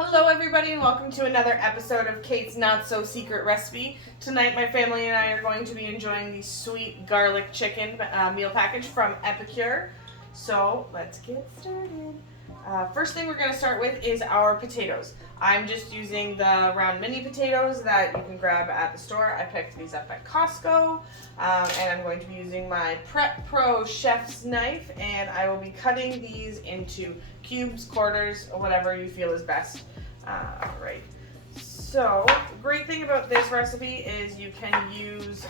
Hello everybody and welcome to another episode of Cait's Not So Secret Recipe. Tonight my family and I are going to be enjoying the sweet garlic chicken meal package from Epicure. So let's get started. First thing we're going to start with is our potatoes. I'm just using the round mini potatoes that you can grab at the store. I picked these up at Costco, and I'm going to be using my Prep Pro chef's knife, and I will be cutting these into cubes, quarters, or whatever you feel is best. Alright, so the great thing about this recipe is you can use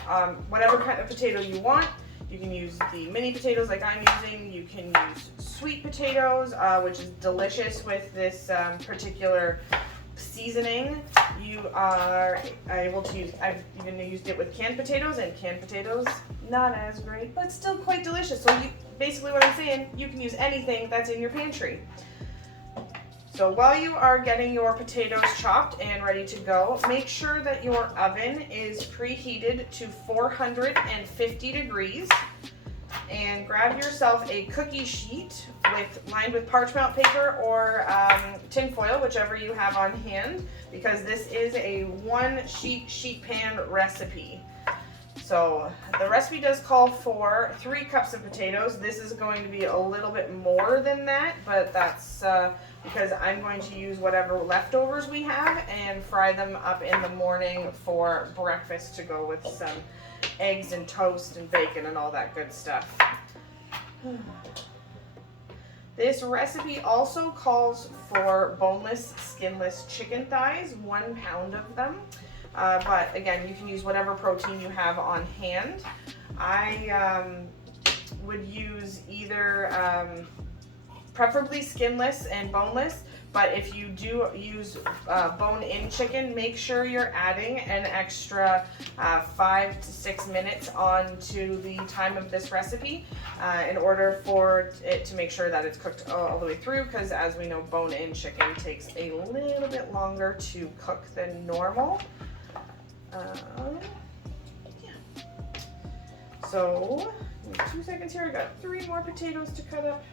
whatever kind of potato you want. You can use the mini potatoes like I'm using. You can use sweet potatoes, which is delicious with this particular seasoning. You are able to use, I've even used it with canned potatoes, and canned potatoes, not as great, but still quite delicious. So basically what I'm saying, you can use anything that's in your pantry. So while you are getting your potatoes chopped and ready to go, make sure that your oven is preheated to 450 degrees, and grab yourself a cookie sheet lined with parchment paper or tin foil, whichever you have on hand, because this is a one sheet pan recipe. So the recipe does call for 3 cups of potatoes. This is going to be a little bit more than that, but that's because I'm going to use whatever leftovers we have and fry them up in the morning for breakfast to go with some eggs and toast and bacon and all that good stuff. This recipe also calls for boneless, skinless chicken thighs, 1 pound of them. But again, you can use whatever protein you have on hand. I would use either preferably skinless and boneless, but if you do use bone-in chicken, make sure you're adding an extra 5 to 6 minutes onto the time of this recipe in order for it to make sure that it's cooked all the way through, because as we know, bone-in chicken takes a little bit longer to cook than normal. Yeah. So, 2 seconds here. I got 3 more potatoes to cut up.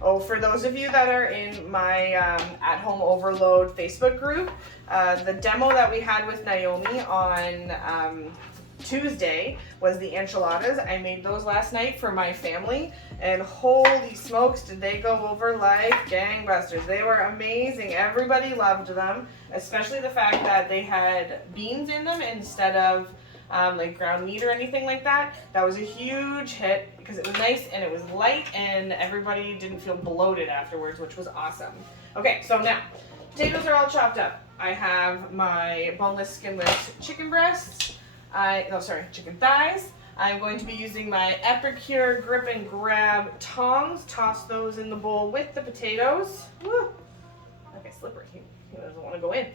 Oh, for those of you that are in my At Home Overload Facebook group, the demo that we had with Naomi on Tuesday was the enchiladas. I made those last night for my family, and holy smokes, did they go over like gangbusters. They were amazing. Everybody loved them, especially the fact that they had beans in them instead of like ground meat or anything like that. That was a huge hit because it was nice and it was light, and everybody didn't feel bloated afterwards, which was awesome. Okay, so now potatoes are all chopped up. I have my boneless, skinless chicken breasts. Chicken thighs. I'm going to be using my Epicure grip and grab tongs. Toss those in the bowl with the potatoes. Woo. Okay, slippery. He doesn't want to go in.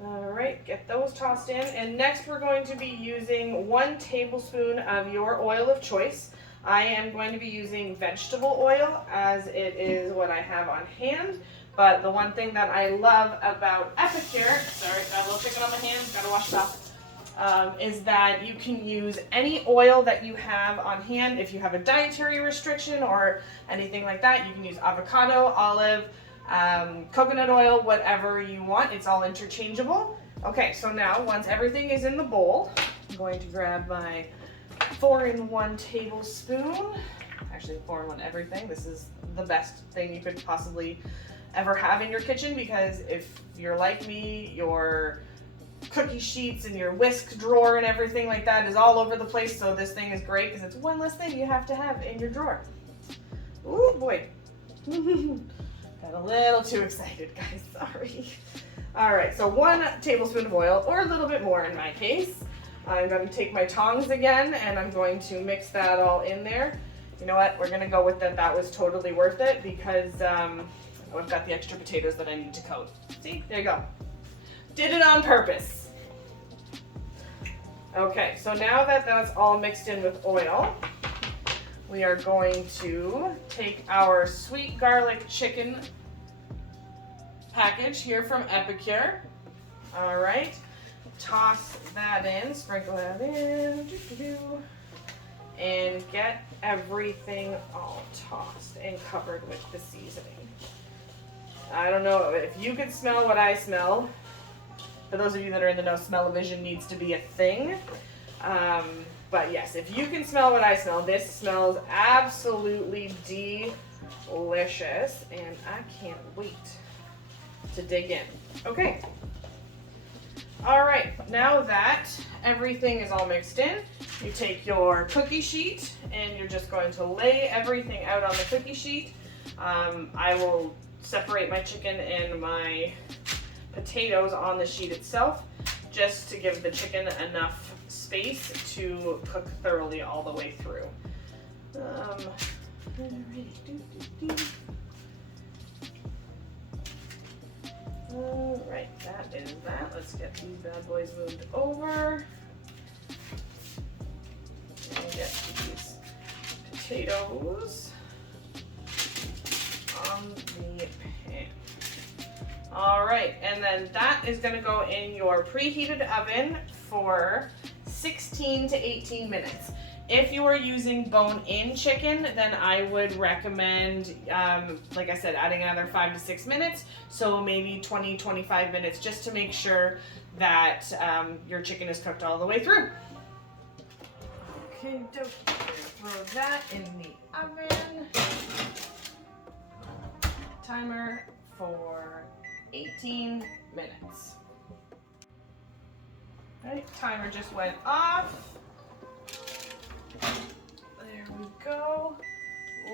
Alright, get those tossed in. And next we're going to be using 1 tablespoon of your oil of choice. I am going to be using vegetable oil, as it is what I have on hand. But the one thing that I love about Epicure, sorry, got a little chicken on my hands, gotta wash it off, is that you can use any oil that you have on hand. If you have a dietary restriction or anything like that, you can use avocado, olive, coconut oil, whatever you want. It's all interchangeable. Okay, so now once everything is in the bowl, I'm going to grab my 4-in-1 tablespoon. Actually, 4-in-1 everything. This is the best thing you could possibly ever have in your kitchen, because if you're like me, your cookie sheets and your whisk drawer and everything like that is all over the place. So this thing is great because it's one less thing you have to have in your drawer. Ooh boy. Got a little too excited, guys, sorry. All right, so 1 tablespoon of oil, or a little bit more in my case. I'm going to take my tongs again, and I'm going to mix that all in there. You know what, we're gonna go with that. That was totally worth it, because I've got the extra potatoes that I need to coat. See, there you go. Did it on purpose. Okay, so now that that's all mixed in with oil, we are going to take our sweet garlic chicken package here from Epicure. All right, toss that in, sprinkle that in, and get everything all tossed and covered with the seasoning. I don't know if you could smell what I smell. For those of you that are in the know, smell-o-vision needs to be a thing. But yes, if you can smell what I smell, this smells absolutely delicious, and I can't wait to dig in. Okay. All right, now that everything is all mixed in, you take your cookie sheet and you're just going to lay everything out on the cookie sheet. I will separate my chicken and my potatoes on the sheet itself, just to give the chicken enough space to cook thoroughly all the way through. All right, that is that. Let's get these bad boys moved over and get these potatoes on the pan. All right, and then that is going to go in your preheated oven for 16 to 18 minutes. If you are using bone-in chicken, then I would recommend, like I said, adding another 5 to 6 minutes. So maybe 20, 25 minutes, just to make sure that your chicken is cooked all the way through. Okay, throw that in the oven. Timer for 18 minutes. All right, timer just went off. There we go.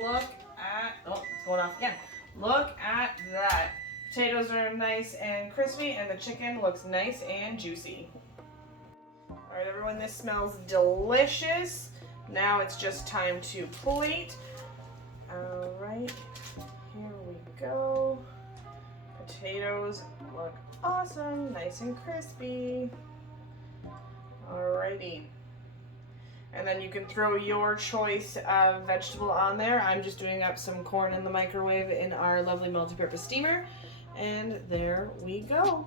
Look at, oh, it's going off again. Look at that. Potatoes are nice and crispy, and the chicken looks nice and juicy. All right, everyone, this smells delicious. Now it's just time to plate. All right, here we go. Potatoes look awesome, nice and crispy. Alrighty. And then you can throw your choice of vegetable on there. I'm just doing up some corn in the microwave in our lovely multi-purpose steamer. And there we go.